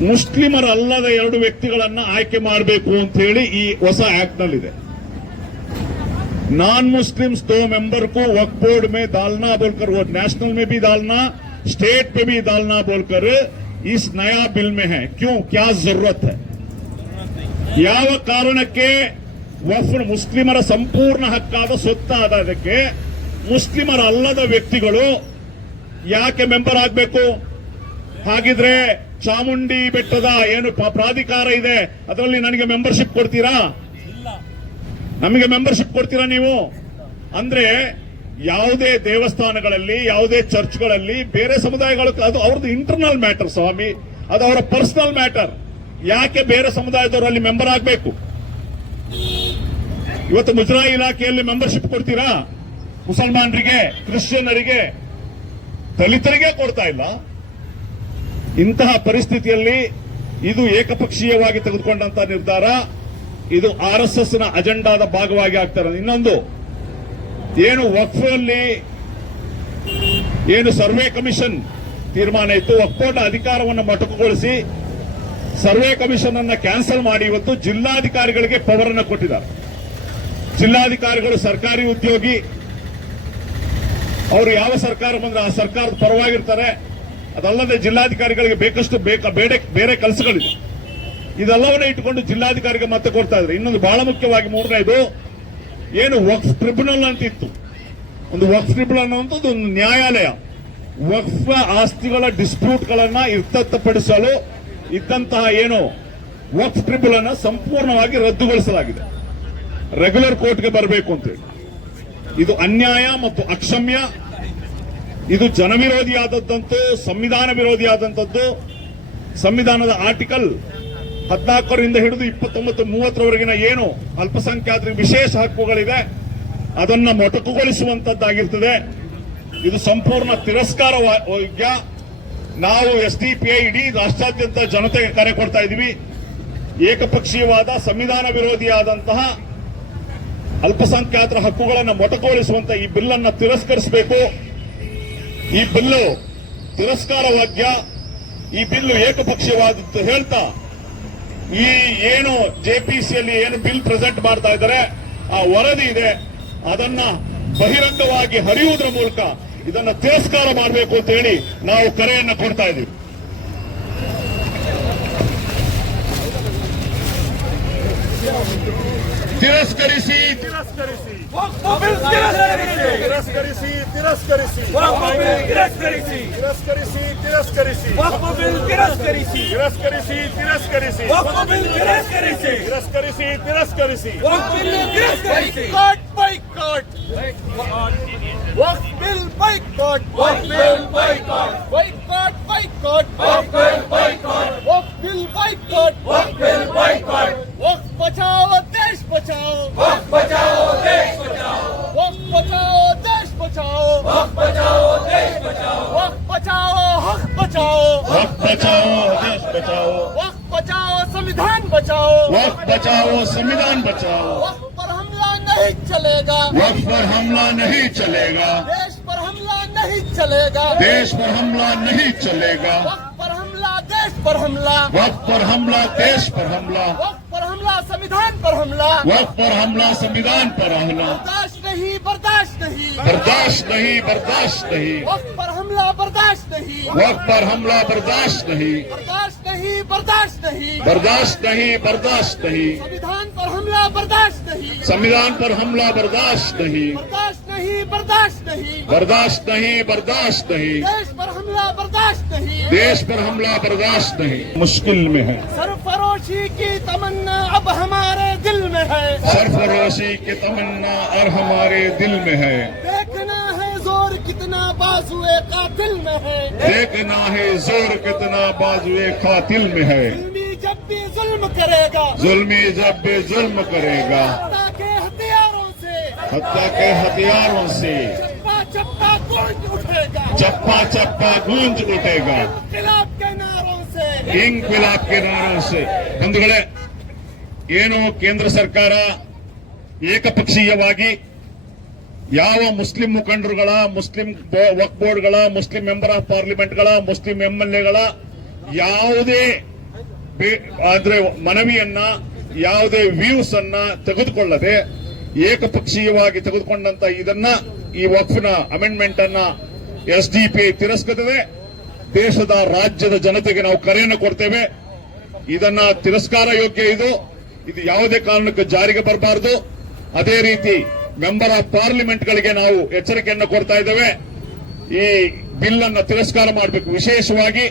ಮುಸ್ಲಿಮರಲ್ಲದ 2 ವ್ಯಕ್ತಿಗಳನ್ನ ಆಯ್ಕೆ ಮಾಡಬೇಕು ಅಂತ ಹೇಳಿ ಈ ಹೊಸ ಆಕ್ಟ್ ನಲ್ಲಿದೆ. नॉन मुस्लिम्स 2 मेंबर को वक्फ बोर्ड में डालना बोलकर, वो नेशनल में भी डालना, स्टेट पे भी डालना बोलकर इस नया बिल में है. क्यों, क्या जरूरत है? ಯಾವ ಕಾರಣಕ್ಕೆ ವಕ್ಫ್ ಮುಸ್ಲಿಮರ ಸಂಪೂರ್ಣ ಹಕ್ಕಾದ ಸ್ವತ್ತಾದ ಅದಕ್ಕೆ ಮುಸ್ಲಿಮರ ಅಲ್ಲದ ವ್ಯಕ್ತಿಗಳು ಯಾಕೆ ಮೆಂಬರ್ ಆಗಬೇಕು? ಹಾಗಿದ್ರೆ ಚಾಮುಂಡಿ ಬೆಟ್ಟದ ಏನು ಪ್ರಾಧಿಕಾರ ಇದೆ ಅದರಲ್ಲಿ ನನಗೆ ಮೆಂಬರ್ಶಿಪ್ ಕೊಡ್ತೀರಾ? ನಮಗೆ ಮೆಂಬರ್ಶಿಪ್ ಕೊಡ್ತೀರಾ ನೀವು? ಅಂದ್ರೆ ಯಾವುದೇ ದೇವಸ್ಥಾನಗಳಲ್ಲಿ, ಯಾವುದೇ ಚರ್ಚ್ಗಳಲ್ಲಿ ಬೇರೆ ಸಮುದಾಯಗಳು, ಅದು ಅವ್ರದ್ದು ಇಂಟರ್ನಲ್ ಮ್ಯಾಟರ್ ಸ್ವಾಮಿ, ಅದು ಅವರ ಪರ್ಸನಲ್ ಮ್ಯಾಟರ್. ಯಾಕೆ ಬೇರೆ ಸಮುದಾಯದವರಲ್ಲಿ ಮೆಂಬರ್ ಆಗಬೇಕು? ಇವತ್ತು ಮುಜರಾಯಿ ಇಲಾಖೆಯಲ್ಲಿ ಮೆಂಬರ್ಶಿಪ್ ಕೊಡ್ತೀರಾ? ಮುಸಲ್ಮಾನರಿಗೆ, ಕ್ರಿಶ್ಚಿಯನ್ನರಿಗೆ, ದಲಿತರಿಗೆ ಕೊಡ್ತಾ ಇಲ್ಲ. ಇಂತಹ ಪರಿಸ್ಥಿತಿಯಲ್ಲಿ ಇದು ಏಕಪಕ್ಷೀಯವಾಗಿ ತೆಗೆದುಕೊಂಡಂತ ನಿರ್ಧಾರ. ಇದು RSS ನ ಅಜೆಂಡಾದ ಭಾಗವಾಗಿ ಆಗ್ತಾರೆ. ಇನ್ನೊಂದು ಏನು ವಕ್ಫ್ ಅಲ್ಲಿ ಏನು ಸರ್ವೆ ಕಮಿಷನ್ ತೀರ್ಮಾನ ಇತ್ತು, ವಕ್ಫ್ ಬೋರ್ಡ್ ಅಧಿಕಾರವನ್ನು ಮೊಟಕುಗೊಳಿಸಿ ಸರ್ವೆ ಕಮಿಷನ್ ಅನ್ನ ಕ್ಯಾನ್ಸಲ್ ಮಾಡಿ ಇವತ್ತು ಜಿಲ್ಲಾಧಿಕಾರಿಗಳಿಗೆ ಪವರ್ ಅನ್ನು ಕೊಟ್ಟಿದ್ದಾರೆ. ಜಿಲ್ಲಾಧಿಕಾರಿಗಳು ಸರ್ಕಾರಿ ಉದ್ಯೋಗಿ, ಅವರು ಯಾವ ಸರ್ಕಾರ ಬಂದ್ರೆ ಆ ಸರ್ಕಾರದ ಪರವಾಗಿರ್ತಾರೆ. ಅದಲ್ಲದೆ ಜಿಲ್ಲಾಧಿಕಾರಿಗಳಿಗೆ ಬೇಕಷ್ಟು ಬೇರೆ ಕೆಲಸಗಳಿದೆ. ಇದೆಲ್ಲವನ್ನ ಇಟ್ಟುಕೊಂಡು ಜಿಲ್ಲಾಧಿಕಾರಿಗೆ ಮತ್ತೆ ಕೊಡ್ತಾ ಇದ್ದಾರೆ. ಇನ್ನೊಂದು ಬಹಳ ಮುಖ್ಯವಾಗಿ, ಮೂರನೇದು, ಏನು ವಕ್ಫ್ ಟ್ರಿಬ್ಯುನಲ್ ಅಂತ ಇತ್ತು. ಒಂದು ವಕ್ಫ್ ಟ್ರಿಬ್ಯುನಲ್ ಅನ್ನುವಂಥದ್ದು ಒಂದು ನ್ಯಾಯಾಲಯ. ವಕ್ಫ್ ಆಸ್ತಿಗಳ ಡಿಸ್ಪ್ಯೂಟ್ಗಳನ್ನ ಇತ್ಯರ್ಥಪಡಿಸಲು ಇದ್ದಂತಹ ಏನು ವಕ್ಫ್ ಟ್ರಿಬ್ಯುನಲ್ ಅನ್ನು ಸಂಪೂರ್ಣವಾಗಿ ರದ್ದುಗೊಳಿಸಲಾಗಿದೆ. ರೆಗ್ಯುಲರ್ ಕೋರ್ಟ್ಗೆ ಬರಬೇಕು ಅಂತೇಳಿ. ಇದು ಅನ್ಯಾಯ ಮತ್ತು ಅಕ್ಷಮ್ಯ. ಇದು ಜನವಿರೋಧಿಯಾದದ್ದಂತೂ, ಸಂವಿಧಾನ ವಿರೋಧಿಯಾದಂಥದ್ದು. ಸಂವಿಧಾನದ ಆರ್ಟಿಕಲ್ 14ರಿಂದ ಹಿಡಿದು 29, 30ರವರೆಗಿನ ಏನು ಅಲ್ಪಸಂಖ್ಯಾತರಿಗೆ ವಿಶೇಷ ಹಕ್ಕುಗಳಿದೆ ಅದನ್ನ ಮೊಟಕುಗೊಳಿಸುವಂತದ್ದಾಗಿರ್ತದೆ. ಇದು ಸಂಪೂರ್ಣ ತಿರಸ್ಕಾರಯೋಗ್ಯ. ನಾವು SDPI ಇಡೀ ರಾಷ್ಟ್ರಾದ್ಯಂತ ಜನತೆಗೆ ಕರೆ ಕೊಡ್ತಾ ಇದ್ದೀವಿ. ಏಕಪಕ್ಷೀಯವಾದ, ಸಂವಿಧಾನ ವಿರೋಧಿಯಾದಂತಹ ಅಲ್ಪಸಂಖ್ಯಾತರ ಹಕ್ಕುಗಳನ್ನು ಮೊಟಕುಗೊಳಿಸುವಂತ ಈ ಬಿಲ್ ಅನ್ನು ತಿರಸ್ಕರಿಸಬೇಕು. ಈ ಬಿಲ್ಲು ತಿರಸ್ಕಾರವಾಗ್ಯ. ಈ ಬಿಲ್ಲು ಏಕಪಕ್ಷೀಯವಾದದ್ದು ಹೇಳ್ತಾ, ಈ ಏನು JPCಯಲ್ಲಿ ಏನು ಬಿಲ್ ಪ್ರೆಸೆಂಟ್ ಮಾಡ್ತಾ ಇದ್ದಾರೆ, ಆ ವರದಿ ಇದೆ, ಅದನ್ನ ಬಹಿರಂಗವಾಗಿ ಹರಿಯುವುದರ ಮೂಲಕ ಇದನ್ನ ತಿರಸ್ಕಾರ ಮಾಡಬೇಕು ಅಂತ ಹೇಳಿ ನಾವು ಕರೆಯನ್ನ ಕೊಡ್ತಾ ಇದ್ದೀವಿ. ತಿರಸ್ಕರಿಸಿ, ತಿರಸ್ಕರಿಸಿ, ತಿರಸ್ಕರಿಸಿ, ತಿರಸ್ಕರಿಸಿ, ತಿರಸ್ಕರಿಸಿ, ತಿರಸ್ಕರಿಸಿ, ತಿರಸ್ಕರಿಸಿ, ತಿರಸ್ಕರಿಸಿ, ತಿರಸ್ಕರಿಸಿ, ತಿರಸ್ಕರಿಸಿ, ತಿರಸ್ಕರಿಸಿ, ತಿರಸ್ಕರಿಸಿ. Boycott! Waqf bill boycott! Waqf bill boycott! Boycott! Boycott! Waqf bill boycott! Waqf bill boycott! Waqf bill boycott! Waqf bachao, desh bachao! Waqf bachao, desh bachao! Waqf bachao, desh bachao! Waqf bachao, desh bachao! Waqf bachao, haq bachao! वक्त बचाओ, देश बचाओ. Waqf bachao, संविधान बचाओ! वक्त बचाओ, संविधान बचाओ. वक्त पर हमला नहीं चलेगा! वक्त पर हमला नहीं चलेगा. देश पर हमला नहीं चलेगा! देश पर हमला नहीं चलेगा. वक्त पर हमला, देश पर हमला! वक्त पर हमला, देश पर हमला. वक्त पर हमला, संविधान पर हमला! वक्त पर हमला, संविधान पर हमला. बर्दाश्त नहीं, बर्दाश्त नहीं! बर्दाश्त नहीं, बर्दाश्त नहीं. वक्त पर हमला बर्दाश्त नहीं! वक्त पर हमला बर्दाश्त नहीं. बर्दाश्त नहीं, बर्दाश्त नहीं! बर्दाश्त नहीं, बर्दाश्त नहीं. संविधान पर हमला बर्दाश्त नहीं! संविधान पर हमला बर्दाश्त नहीं. बर्दाश्त नहीं, बर्दाश्त नहीं! बर्दाश्त नहीं, बर्दाश्त नहीं. देश पर हमला बर्दाश्त नहीं! देश पर हमला बर्दाश्त नहीं. मुश्किल में है. सरफरोशी की तमन्ना अब हमारे दिल में है! सरफरोशी की तमन्ना और हमारे दिल में है. देखना है जोर कितना बाजुए कातिल में है! देखना है जोर कितना बाजुए कातिल में है. जुल्मी जब भी जुल्म करेगा, जुल्मी जब भी जुल्म करेगा, हत्या के हथियारों से, हत्या के हथियारों से चप्पा चप्पा गूंज उठेगा, चप्पा चप्पा गूंज उठेगा. इनकलाब के नारों से, इंकलाब के नारों से. ಬಂಧುಗಳೇ, ಏನು ಕೇಂದ್ರ ಸರ್ಕಾರ ಏಕಪಕ್ಷೀಯವಾಗಿ ಯಾವ ಮುಸ್ಲಿಂ ಮುಖಂಡರುಗಳ, ಮುಸ್ಲಿಂ ವಕ್ಫ್ ಬೋರ್ಡ್ಗಳ, ಮುಸ್ಲಿಂ ಮೆಂಬರ್ ಆಫ್ ಪಾರ್ಲಿಮೆಂಟ್ಗಳ, ಮುಸ್ಲಿಂ ಎಂಎಲ್ಎಗಳ ಯಾವುದೇ ಅಂದ್ರೆ ಮನವಿಯನ್ನ, ಯಾವುದೇ ವ್ಯೂಸ್ ಅನ್ನ ತೆಗೆದುಕೊಳ್ಳದೆ ಏಕಪಕ್ಷೀಯವಾಗಿ ತೆಗೆದುಕೊಂಡಂತ ಇದನ್ನ, ಈ ವಕ್ಫ್ನ ಅಮೆಂಡ್ಮೆಂಟ್ ಅನ್ನ ಎಸ್ಡಿಪಿಐ ತಿರಸ್ಕರಿಸಿದೆ. ದೇಶದ ರಾಜ್ಯದ ಜನತೆಗೆ ನಾವು ಕರೆಯನ್ನು ಕೊಡ್ತೇವೆ, ಇದನ್ನ ತಿರಸ್ಕಾರ ಯೋಗ್ಯ. ಇದು ಯಾವುದೇ ಕಾರಣಕ್ಕೆ ಜಾರಿಗೆ ಬರಬಾರದು. ಅದೇ ರೀತಿ ಮೆಂಬರ್ ಆಫ್ ಪಾರ್ಲಿಮೆಂಟ್ಗಳಿಗೆ ನಾವು ಎಚ್ಚರಿಕೆಯನ್ನು ಕೊಡ್ತಾ ಇದ್ದೇವೆ, ಈ ಬಿಲ್ ಅನ್ನು ತಿರಸ್ಕಾರ ಮಾಡಬೇಕು. ವಿಶೇಷವಾಗಿ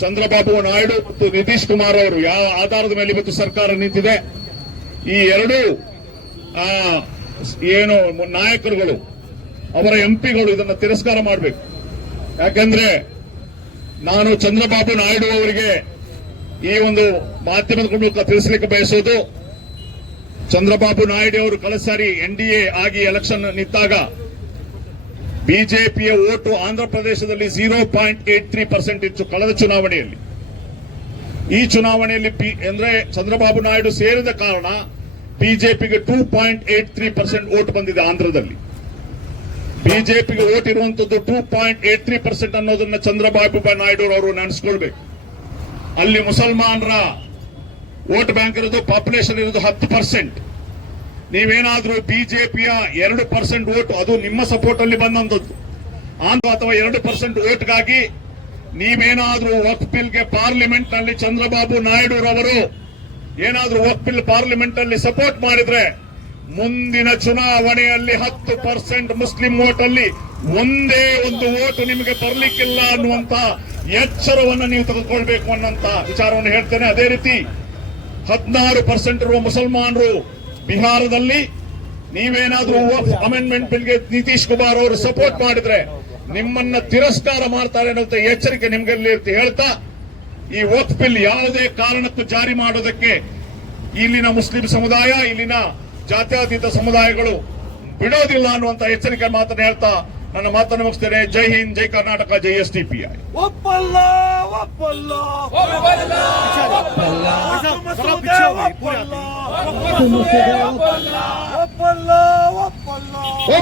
ಚಂದ್ರಬಾಬು ನಾಯ್ಡು ಮತ್ತು ನಿತೀಶ್ ಕುಮಾರ್ ಅವರು ಯಾವ ಆಧಾರದ ಮೇಲೆ ಇವತ್ತು ಸರ್ಕಾರ ನಿಂತಿದೆ, ಈ ಎರಡೂ ಏನು ನಾಯಕರುಗಳು, ಅವರ ಎಂಪಿಗಳು ಇದನ್ನು ತಿರಸ್ಕಾರ ಮಾಡಬೇಕು. ಯಾಕಂದ್ರೆ ನಾನು ಚಂದ್ರಬಾಬು ನಾಯ್ಡು ಅವರಿಗೆ ಈ ಒಂದು ಮಾಧ್ಯಮದ ಮೂಲಕ ತಿಳಿಸಲಿಕ್ಕೆ ಬಯಸೋದು, ಚಂದ್ರಬಾಬು ನಾಯ್ಡು ಅವರು ಕಳೆದ ಸಾರಿ NDA ಆಗಿ ಎಲೆಕ್ಷನ್ ನಿಂತಾಗ ಬಿಜೆಪಿಯ ಓಟು ಆಂಧ್ರ ಪ್ರದೇಶದಲ್ಲಿ 0.83% ಇತ್ತು ಕಳೆದ ಚುನಾವಣೆಯಲ್ಲಿ. ಈ ಚುನಾವಣೆಯಲ್ಲಿ ಅಂದ್ರೆ ಚಂದ್ರಬಾಬು ನಾಯ್ಡು ಸೇರಿದ ಕಾರಣ ಬಿಜೆಪಿಗೆ 2.83% ಓಟ್ ಬಂದಿದೆ ಆಂಧ್ರದಲ್ಲಿ. ಬಿಜೆಪಿಗೆ ಓಟ್ ಇರುವಂತದ್ದು 2.83% ಅನ್ನೋದನ್ನ ಚಂದ್ರಬಾಬು ನಾಯ್ಡು ಅವರು ನೆನೆಸ್ಕೊಳ್ಬೇಕು. ಅಲ್ಲಿ ಮುಸಲ್ಮಾನರ ವೋಟ್ ಬ್ಯಾಂಕ್ ಇರೋದು, ಪಾಪ್ಯುಲೇಷನ್ ಇರೋದು 10%. ನೀವೇನಾದ್ರೂ ಬಿಜೆಪಿಯ 2% ವೋಟ್, ಅದು ನಿಮ್ಮ ಸಪೋರ್ಟ್ ಅಲ್ಲಿ ಬಂದಂತದ್ದು, ಅಥವಾ 2% ವೋಟ್ಗಾಗಿ ನೀವೇನಾದ್ರೂ ವಕ್ಫ್ ಬಿಲ್ಗೆ ಪಾರ್ಲಿಮೆಂಟ್ ನಲ್ಲಿ ಚಂದ್ರಬಾಬು ನಾಯ್ಡು ರವರು ಏನಾದ್ರೂ ವಕ್ಫ್ ಬಿಲ್ ಪಾರ್ಲಿಮೆಂಟ್ ಅಲ್ಲಿ ಸಪೋರ್ಟ್ ಮಾಡಿದ್ರೆ, ಮುಂದಿನ ಚುನಾವಣೆಯಲ್ಲಿ 10% ಮುಸ್ಲಿಂ ವೋಟ್ ಅಲ್ಲಿ ಒಂದೇ ಒಂದು ವೋಟ್ ನಿಮಗೆ ಬರಲಿಕ್ಕಿಲ್ಲ ಅನ್ನುವಂತ ಎಚ್ಚರವನ್ನು ನೀವು ತೆಗೆದುಕೊಳ್ಬೇಕು ಅನ್ನೋಂತ ವಿಚಾರವನ್ನು ಹೇಳ್ತೇನೆ. ಅದೇ ರೀತಿ 16% ಇರುವ ಮುಸಲ್ಮಾನರು ಬಿಹಾರದಲ್ಲಿ ನೀವೇನಾದ್ರೂ ಅಮೆಂಡ್ಮೆಂಟ್ ಬಿಲ್ಗೆ ನಿತೀಶ್ ಕುಮಾರ್ ಅವರು ಸಪೋರ್ಟ್ ಮಾಡಿದ್ರೆ ನಿಮ್ಮನ್ನ ತಿರಸ್ಕಾರ ಮಾಡ್ತಾರೆ ಅನ್ನೋ ಎಚ್ಚರಿಕೆ ನಿಮ್ಗೆಲ್ಲಿ ಹೇಳ್ತಾ, ಈ ವಕ್ಫ್ ಬಿಲ್ ಯಾವುದೇ ಕಾರಣಕ್ಕೂ ಜಾರಿ ಮಾಡೋದಕ್ಕೆ ಇಲ್ಲಿನ ಮುಸ್ಲಿಂ ಸಮುದಾಯ, ಇಲ್ಲಿನ ಜಾತ್ಯತೀತ ಸಮುದಾಯಗಳು ಬಿಡೋದಿಲ್ಲ ಅನ್ನುವಂತ ಎಚ್ಚರಿಕೆ ಮಾತನ್ನು ಹೇಳ್ತಾ ನನ್ನ ಮಾತನ್ನು ಮುಗಿಸ್ತೇನೆ. ಜೈ ಹಿಂದ್, ಜೈ ಕರ್ನಾಟಕ, ಜೈ SDPI. ಒಪ್ಪಲ್ಲ ಒಪ್ಪಲ್ಲ ಒಪ್ಪಲ್ಲ ಒಪ್ಪಲ್ಲ ಮಸೂದೆ ಒಪ್ಪಲ್ಲ ಒಪ್ಪಲ್ಲ ಒಪ್ಪಲ್ಲ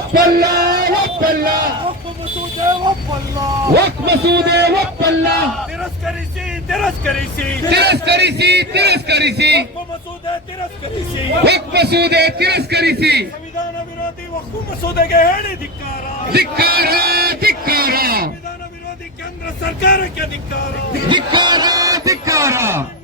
ಒಪ್ಪಲ್ಲ ಒಪ್ಪಲ್ಲ ಮಸೂದೆ ಒಪ್ಪಲ್ಲ ವಕ್ಫ್ ಮಸೂದೆ ಒಪ್ಪಲ್ಲ. ತಿರಸ್ಕರಿಸಿ ತಿರಸ್ಕರಿಸಿ ತಿರಸ್ಕರಿಸಿ ತಿರಸ್ಕರಿಸಿ ಮಸೂದೆ ತಿರಸ್ಕರಿಸಿ ವಕ್ಫ್ ಮಸೂದೆ ತಿರಸ್ಕರಿಸಿ. ಸಂವಿಧಾನ ವಿರೋಧಿ ವಕ್ಫ್ ಮಸೂದೆಗೆ ಹೇಳಿ ಧಿಕ್ಕಾರ, ಧಿಕ್ಕಾರ ಧಿಕ್ಕಾರ, ಸಂವಿಧಾನ ವಿರೋಧಿ ಕೇಂದ್ರ ಸರ್ಕಾರಕ್ಕೆ ಧಿಕ್ಕಾರ, ಧಿಕ್ಕಾರ ಧಿಕ್ಕಾರ,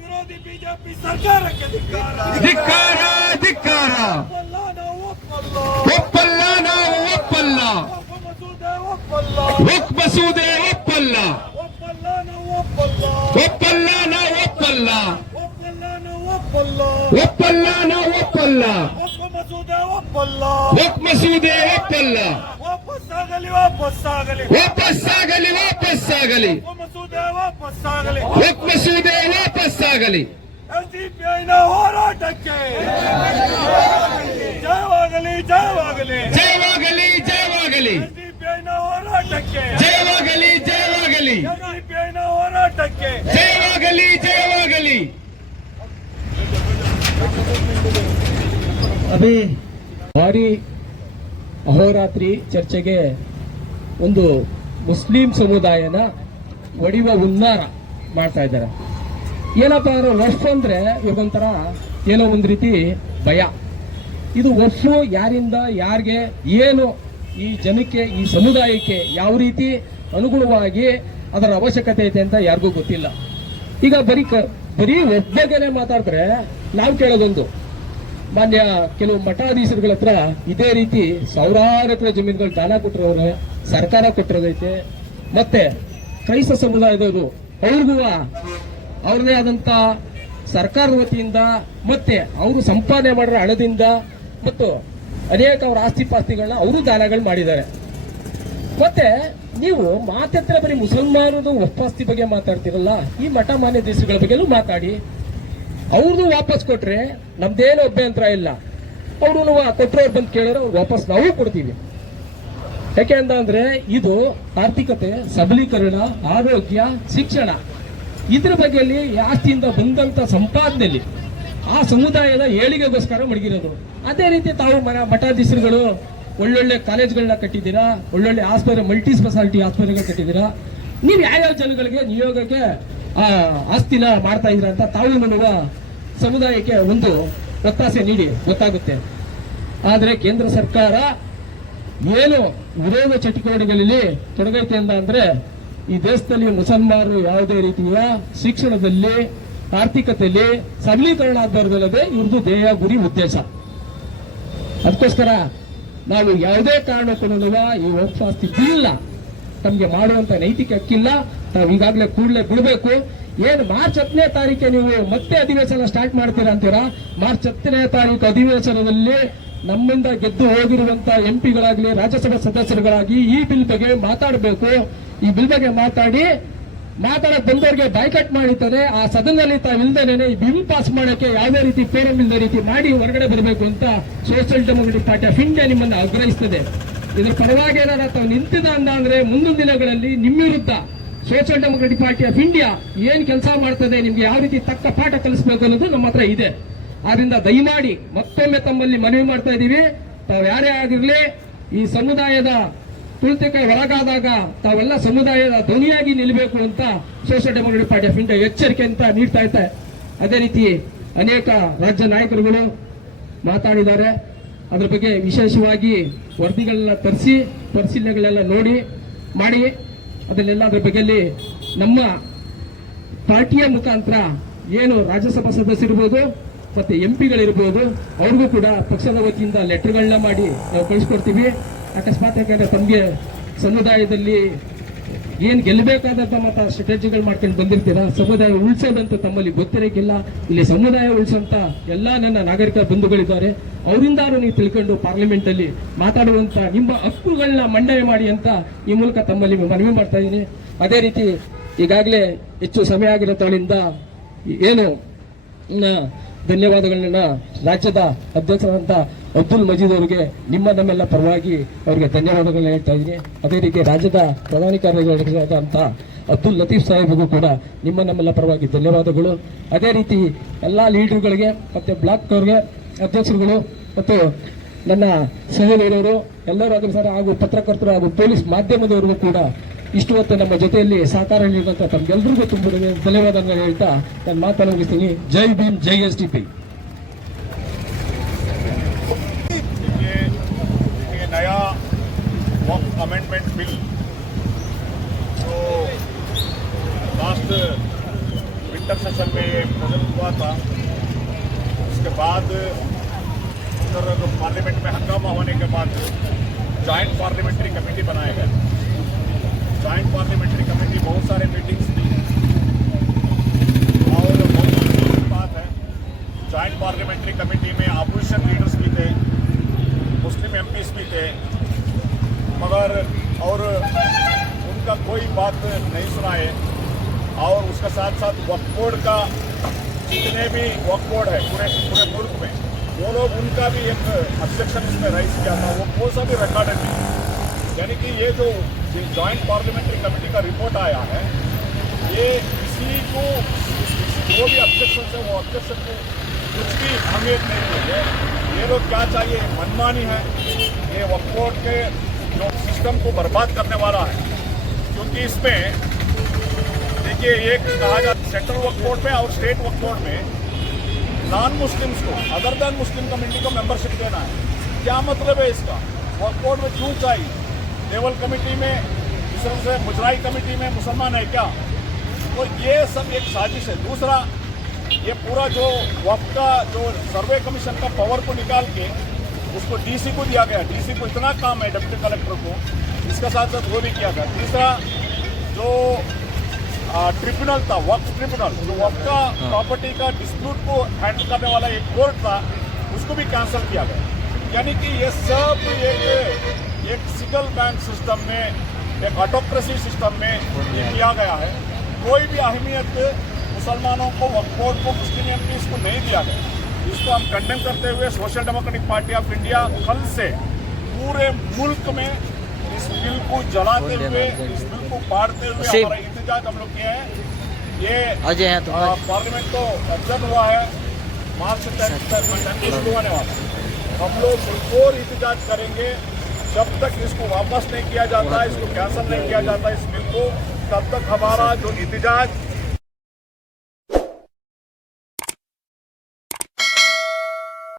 ವಿರೋಧಿ ಬಿಜೆಪಿ ಸರ್ಕಾರಕ್ಕೆ ಧಿಕ್ಕಾರ, ಧಿಕ್ಕಾರ ಧಿಕ್ಕಾರ. ಒಪ್ಪಲ್ಲ ನಾವು ಒಪ್ಪಲ್ಲ ಒಪ್ಪಲ್ಲ ನಾವು ಒಪ್ಪಲ್ಲ, ವಕ್ಫ್ ಮಸೂದೆ ಒಪ್ಪಲ್ಲ ವಕ್ಫ್ ಮಸೂದೆ ಒಪ್ಪಲ್ಲ, ಒಪ್ಪಲ್ಲ ನಾವು ಒಪ್ಪಲ್ಲ ಒಪ್ಪಲ್ಲ ನಾವು ಒಪ್ಪಲ್ಲ, ಒಪ್ಪಲ್ಲ ನಾವು ಒಪ್ಪಲ್ಲ ಒಪ್ಪಲ್ಲ ನಾವು ಒಪ್ಪಲ್ಲ, ವಕ್ಫ್ ಮಸೂದೆ ಒಪ್ಪಲ್ಲ ವಕ್ಫ್ ಮಸೂದೆ ಒಪ್ಪಲ್ಲ. ವಾಪಸ್ಸಾಗಲಿ ವಾಪಸ್ಸಾಗಲಿ ವಾಪಸ್ಸಾಗಲಿ ವಾಪಸ್ಸಾಗಲಿ, ವಕ್ಫ್ ಮಸೂದೆ ವಾಪಸ್ಸಾಗಲಿ ವಕ್ಫ್ ಮಸೂದೆ ವಾಪಸ್ಸಾಗಲಿ. SDPIನ ಹೋರಾಟಕ್ಕೆ ಜಯವಾಗಲಿ ಜಯವಾಗಲಿ, ಜಯವಾಗಲಿ ಜಯವಾಗಲಿ, SDPIನ ಹೋರಾಟಕ್ಕೆ ಜಯವಾಗಲಿ ಜಯವಾಗಲಿ, SDPIನ ಹೋರಾಟಕ್ಕೆ ಜಯವಾಗಲಿ ಜಯವಾಗಲಿ. ಅದೇ ಭಾರಿ ಅಹೋರಾತ್ರಿ ಚರ್ಚೆಗೆ ಒಂದು ಮುಸ್ಲಿಂ ಸಮುದಾಯನ ಒಡೆಯುವ ಹುನ್ನಾರ ಮಾಡ್ತಾ ಇದ್ದಾರೆ. ಏನಪ್ಪ ಅಂದ್ರೆ ವಕ್ಫ್ ಅಂದ್ರೆ ಇವಾಗೊಂಥರ ಏನೋ ಒಂದು ರೀತಿ ಭಯ. ಇದು ವಕ್ಫ್ ಯಾರಿಂದ ಯಾರಿಗೆ ಏನು ಈ ಜನಕ್ಕೆ ಈ ಸಮುದಾಯಕ್ಕೆ ಯಾವ ರೀತಿ ಅನುಗುಣವಾಗಿ ಅದರ ಅವಶ್ಯಕತೆ ಐತೆ ಅಂತ ಯಾರಿಗೂ ಗೊತ್ತಿಲ್ಲ. ಈಗ ಬರೀ ವಕ್ಫ್ ಬಗ್ಗೆನೇ ಮಾತಾಡ್ತಾರೆ. ನಾವು ಕೇಳೋದೊಂದು, ಮಾನ್ಯ ಕೆಲವು ಮಠಾಧೀಶರುಗಳ ಹತ್ರ ಇದೇ ರೀತಿ ಸಾವಿರಾರು ಎಕರೆ ಜಮೀನುಗಳು ದಾನ ಕೊಟ್ಟಿರೋರು, ಸರ್ಕಾರ ಕೊಟ್ಟಿರೋದೈತೆ. ಮತ್ತೆ ಕ್ರೈಸ್ತ ಸಮುದಾಯದವರು ಅವ್ರಿಗೂ ಅವ್ರದೇ ಆದಂತ ಸರ್ಕಾರದ ವತಿಯಿಂದ ಮತ್ತೆ ಅವರು ಸಂಪಾದನೆ ಮಾಡಿರೋ ಹಣದಿಂದ ಮತ್ತು ಅನೇಕ ಅವರ ಆಸ್ತಿ ಪಾಸ್ತಿಗಳನ್ನ ಅವರು ದಾನಗಳು ಮಾಡಿದ್ದಾರೆ. ಮತ್ತೆ ನೀವು ಮಾತಾಡ್ತಾರೆ ಬರೀ ಮುಸಲ್ಮಾನರು ವಕ್ಫಾಸ್ತಿ ಬಗ್ಗೆ ಮಾತಾಡ್ತಿರಲ್ಲ, ಈ ಮಠ ಮಾನ್ಯ ದೇಶಗಳ ಬಗ್ಗೆನೂ ಮಾತಾಡಿ. ಅವ್ರದ್ದು ವಾಪಸ್ ಕೊಟ್ರೆ ನಮ್ದೇನು ಅಭ್ಯಂತರ ಇಲ್ಲ. ಅವರು ಕೊಟ್ಟರೆ ಬಂದು ಕೇಳಿದ್ರೆ ಅವ್ರು ವಾಪಸ್ ನಾವು ಕೊಡ್ತೀವಿ. ಯಾಕೆ ಅಂದ್ರೆ ಇದು ಆರ್ಥಿಕತೆ, ಸಬಲೀಕರಣ, ಆರೋಗ್ಯ, ಶಿಕ್ಷಣ, ಇದ್ರ ಬಗ್ಗೆಯಲ್ಲಿ ಆಸ್ತಿಯಿಂದ ಬಂದಂತ ಸಂಪಾದನೆಯಲ್ಲಿ ಆ ಸಮುದಾಯದ ಏಳಿಗೆಗೋಸ್ಕರ ಮಡಗಿರೋದು. ಅದೇ ರೀತಿ ತಾವು ಮಠಾಧೀಶರುಗಳು ಒಳ್ಳೊಳ್ಳೆ ಕಾಲೇಜ್ಗಳನ್ನ ಕಟ್ಟಿದ್ದೀರಾ, ಒಳ್ಳೊಳ್ಳೆ ಆಸ್ಪತ್ರೆ, ಮಲ್ಟಿ ಸ್ಪೆಷಾಲಿಟಿ ಆಸ್ಪತ್ರೆಗಳು ಕಟ್ಟಿದ್ದೀರಾ. ನೀವು ಯಾವ್ಯಾವ ಜನಗಳಿಗೆ ನಿಯೋಗಕ್ಕೆ ಆಸ್ತಿನ ಮಾಡ್ತಾ ಇದ್ದೀರಾ ಅಂತ ತಾವು ನಮಗೆ ಸಮುದಾಯಕ್ಕೆ ಒಂದು ಒತ್ತಾಸೆ ನೀಡಿ ಗೊತ್ತಾಗುತ್ತೆ. ಆದರೆ ಕೇಂದ್ರ ಸರ್ಕಾರ ಏನು ವಿರೋಧ ಚಟುವಟಿಕೆಗಳಲ್ಲಿ ತೊಡಗೈತೆ ಅಂದ್ರೆ ಈ ದೇಶದಲ್ಲಿ ಮುಸಲ್ಮಾನರು ಯಾವುದೇ ರೀತಿಯ ಶಿಕ್ಷಣದಲ್ಲಿ, ಆರ್ಥಿಕತೆಯಲ್ಲಿ ಸಬಲೀಕರಣ ಆಗಬಾರ್ದಲ್ಲದೆ ಇವ್ರದ್ದು ಧ್ಯೇಯ, ಗುರಿ, ಉದ್ದೇಶ. ಅದಕ್ಕೋಸ್ಕರ ನಾವು ಯಾವುದೇ ಕಾರಣಕ್ಕೂ ಈ ವಕ್ಫ್ ಆಸ್ತಿ ಬಿಲ್ಲ ತಮಗೆ ಮಾಡುವಂತ ನೈತಿಕ ಹಕ್ಕಿಲ್ಲ. ನಾವು ಈಗಾಗಲೇ ಕೂಡಲೇ ಬಿಡಬೇಕು. ಏನು ಮಾರ್ಚ್ 10ನೇ ತಾರೀಕೆ ನೀವು ಮತ್ತೆ ಅಧಿವೇಶನ ಸ್ಟಾರ್ಟ್ ಮಾಡ್ತೀರಾ ಅಂತೀರಾ. ಮಾರ್ಚ್ 10ನೇ ತಾರೀಕು ಅಧಿವೇಶನದಲ್ಲಿ ನಮ್ಮಿಂದ ಗೆದ್ದು ಹೋಗಿರುವಂತ ಎಂಪಿಗಳಾಗ್ಲಿ, ರಾಜ್ಯಸಭಾ ಸದಸ್ಯರುಗಳಾಗಿ ಈ ಬಿಲ್ ಬಗ್ಗೆ ಮಾತಾಡಬೇಕು. ಈ ಬಿಲ್ ಬಗ್ಗೆ ಮಾತಾಡಕ್ ಬಂದವರಿಗೆ ಬಾಯ್ಕಟ್ ಮಾಡಿದ್ದಾರೆ. ಆ ಸದನದಲ್ಲಿ ತಾವಿಲ್ದೇನೆ ಈ ಬಿಲ್ ಪಾಸ್ ಮಾಡಕ್ಕೆ ಯಾವುದೇ ರೀತಿ ಫೋರಂ ಇಲ್ಲದ ರೀತಿ ಮಾಡಿ ಹೊರಗಡೆ ಬರಬೇಕು ಅಂತ social democratic party of India ನಿಮ್ಮನ್ನು ಆಗ್ರಹಿಸುತ್ತದೆ. ಇದ್ರ ಪರವಾಗಿ ಏನಾರ ತಾವು ನಿಂತಿದ ಅಂದ್ರೆ ಮುಂದಿನ ದಿನಗಳಲ್ಲಿ ನಿಮ್ಮ ವಿರುದ್ಧ social democratic party of India ಏನ್ ಕೆಲಸ ಮಾಡ್ತದೆ, ನಿಮ್ಗೆ ಯಾವ ರೀತಿ ತಕ್ಕ ಪಾಠ ಕಲಿಸಬೇಕು ಅನ್ನೋದು ನಮ್ಮ ಹತ್ರ ಇದೆ. ಆದ್ರಿಂದ ದಯಮಾಡಿ ಮತ್ತೊಮ್ಮೆ ತಮ್ಮಲ್ಲಿ ಮನವಿ ಮಾಡ್ತಾ ಇದ್ದೀವಿ, ತಾವು ಯಾರೇ ಆಗಿರ್ಲಿ ಈ ಸಮುದಾಯದ ತುಳಿತಕ್ಕೆ ಒಳಗಾದಾಗ ತಾವೆಲ್ಲ ಸಮುದಾಯದ ಧ್ವನಿಯಾಗಿ ನಿಲ್ಲಬೇಕು ಅಂತ social democratic party of India ಎಚ್ಚರಿಕೆ ಅಂತ ನೀಡ್ತಾ ಇದೆ. ಅದೇ ರೀತಿ ಅನೇಕ ರಾಜ್ಯ ನಾಯಕರುಗಳು ಮಾತಾಡಿದ್ದಾರೆ. ಅದ್ರ ಬಗ್ಗೆ ವಿಶೇಷವಾಗಿ ವರದಿಗಳನ್ನ ತರಿಸಿ ಪರಿಶೀಲನೆಗಳೆಲ್ಲ ಮಾಡಿ ಅದನ್ನೆಲ್ಲ ಅದ್ರ ಬಗ್ಗೆ ನಮ್ಮ ಪಾರ್ಟಿಯ ಮುಖಾಂತರ ಏನು ರಾಜ್ಯಸಭಾ ಸದಸ್ಯರಿರ್ಬೋದು ಮತ್ತೆ ಎಂಪಿಗಳಿರ್ಬೋದು ಅವ್ರಿಗೂ ಕೂಡ ಪಕ್ಷದ ವತಿಯಿಂದ ಲೆಟರ್ಗಳನ್ನ ಮಾಡಿ ನಾವು ಕಳಿಸ್ಕೊಡ್ತೀವಿ. ಅಕಸ್ಮಾತ್ ಯಾಕಂದ್ರೆ ತಮಗೆ ಸಮುದಾಯದಲ್ಲಿ ಏನ್ ಗೆಲ್ಲಬೇಕಾದಂತ ಮತ್ತ ಸ್ಟ್ರಾಟಜಿಗಳು ಮಾಡ್ಕೊಂಡು ಬಂದಿರ್ತೀರಾ. ಸಮುದಾಯ ಉಳಿಸೋದಂತ ತಮ್ಮಲ್ಲಿ ಗೊತ್ತಿರಕ್ಕಿಲ್ಲ. ಇಲ್ಲಿ ಸಮುದಾಯ ಉಳಿಸೋಂತ ಎಲ್ಲಾ ನನ್ನ ನಾಗರಿಕ ಬಂಧುಗಳಿದ್ದಾರೆ. ಅವರಿಂದಾರು ನೀವು ತಿಳ್ಕೊಂಡು ಪಾರ್ಲಿಮೆಂಟ್ ಅಲ್ಲಿ ಮಾತಾಡುವಂತ ನಿಮ್ಮ ಹಕ್ಕುಗಳನ್ನ ಮಂಡನೆ ಮಾಡಿ ಅಂತ ಈ ಮೂಲಕ ತಮ್ಮಲ್ಲಿ ಮನವಿ ಮಾಡ್ತಾ ಇದ್ದೀನಿ. ಅದೇ ರೀತಿ ಈಗಾಗಲೇ ಹೆಚ್ಚು ಸಮಯ ಆಗಿರೋದ್ರಿಂದ ಏನು ಧನ್ಯವಾದಗಳನ್ನ ರಾಜ್ಯದ ಅಧ್ಯಕ್ಷರಾದಂತ ಅಬ್ದುಲ್ ಮಜೀದ್ ಅವರಿಗೆ ನಮ್ಮೆಲ್ಲ ಪರವಾಗಿ ಅವರಿಗೆ ಧನ್ಯವಾದಗಳನ್ನ ಹೇಳ್ತಾ ಇದ್ದೀನಿ. ಅದೇ ರೀತಿ ರಾಜ್ಯದ ಪ್ರಧಾನ ಕಾರ್ಯದರ್ಶಿಯಾದಂತ ಅಬ್ದುಲ್ ಲತೀಫ್ ಸಾಹೇಬ್ಗೂ ಕೂಡ ನಮ್ಮೆಲ್ಲ ಪರವಾಗಿ ಧನ್ಯವಾದಗಳು. ಅದೇ ರೀತಿ ಎಲ್ಲಾ ಲೀಡರ್ಗಳಿಗೆ ಮತ್ತೆ ಬ್ಲಾಕ್ ಅವರಿಗೆ ಅಧ್ಯಕ್ಷರುಗಳು ಮತ್ತು ನನ್ನ ಸಹೋದರರು ಎಲ್ಲರೂ ಅದ್ರ ಸರ್ ಹಾಗೂ ಪತ್ರಕರ್ತರು ಹಾಗೂ ಪೊಲೀಸ್ ಮಾಧ್ಯಮದವರಿಗೂ ಕೂಡ ಇಷ್ಟು ಹೊತ್ತು ನಮ್ಮ ಜೊತೆಯಲ್ಲಿ ಸಹಕಾರ ನೀಡಿದಂತ ತಮ್ಗೆಲ್ಲರಿಗೂ ತುಂಬ ಧನ್ಯವಾದಗಳು ಹೇಳ್ತಾ ನಾನು ಮಾತನ್ನು ಮುಗಿಸ್ತೀನಿ. ಜೈ ಭೀಮ್, ಜೈ SDP. नया वक्फ अमेंडमेंट बिल जो लास्ट विंटर सेशन में ये प्रेजेंट हुआ था, उसके बाद उधर पार्लियामेंट में हंगामा होने के बाद जॉइंट पार्लियामेंट्री कमेटी बनाया गया. जॉइंट पार्लियामेंट्री कमेटी बहुत सारे मीटिंग्स थी और बहुत अच्छी बात है. जॉइंट पार्लियामेंट्री कमेटी में अपोजिशन लीडर्स भी थे, मुस्लिम MPs भी थे, मगर और उनका कोई बात नहीं सुनाए. और उसका साथ साथ वक्फ बोर्ड का जितने भी वक्फ बोर्ड है पूरे मुल्क में, वो लोग उनका भी एक ऑब्जेक्शन इसमें राइज किया था. वो सब भी रिकॉर्डेड नहीं. यानी कि ये जो जॉइंट पार्लियामेंट्री कमेटी का रिपोर्ट आया है, ये किसी को जो भी ऑब्जेक्शन है वो ऑब्जेक्शन को कुछ भी अहमियत नहीं है. ये लोग क्या चाहिए, मनमानी है. ये वक्फ बोर्ड के जो सिस्टम को बर्बाद करने वाला है. क्योंकि इसमें देखिए एक कहा जाता है सेंट्रल वक्फ बोर्ड में और स्टेट वक्फ बोर्ड में नॉन मुस्लिम्स को, अदर दैन मुस्लिम कम्युनिटी को मेंबरशिप देना है. क्या मतलब है इसका? वक्फ बोर्ड में क्यों चाहिए? लेवल कमेटी में जिस तरह से मुजराई कमेटी में मुसलमान है क्या? तो ये सब एक साजिश है. दूसरा, ये पूरा जो वक्फ का जो सर्वे कमीशन का पावर को निकाल के उसको DC को दिया गया. DC को इतना काम है डिप्टी कलेक्टर को, इसका साथ साथ वो भी किया गया. तीसरा, जो ट्रिब्यूनल था, वक्फ ट्रिब्यूनल, जो वक्फ का प्रॉपर्टी का डिस्प्यूट को हैंडल करने वाला एक कोर्ट था, उसको भी कैंसिल किया गया. यानी कि ये सब एक सिंगल बैंक सिस्टम में, एक ऑटोक्रेसी सिस्टम में ये किया गया है. कोई भी अहमियत मुसलमानों को, वक्फ बोर्ड को, मुस्लिम MPs को नहीं दिया गया. इसको हम कंडेम करते हुए social democratic party of India कल से पूरे मुल्क में इस बिल को जलाते हुए, इस बिल को पाड़ते हुए हमारा एहतजाज हम लोग किए हैं. ये पार्लियामेंट तो एडजर्न हुआ है. मार्च तक शुरू होने वाला है। हम लोग बिल्कुल एहतजाज करेंगे जब तक इसको वापस नहीं किया जाता, इसको कैंसिल नहीं किया जाता इस बिल को, तब तक हमारा जो एहतजाज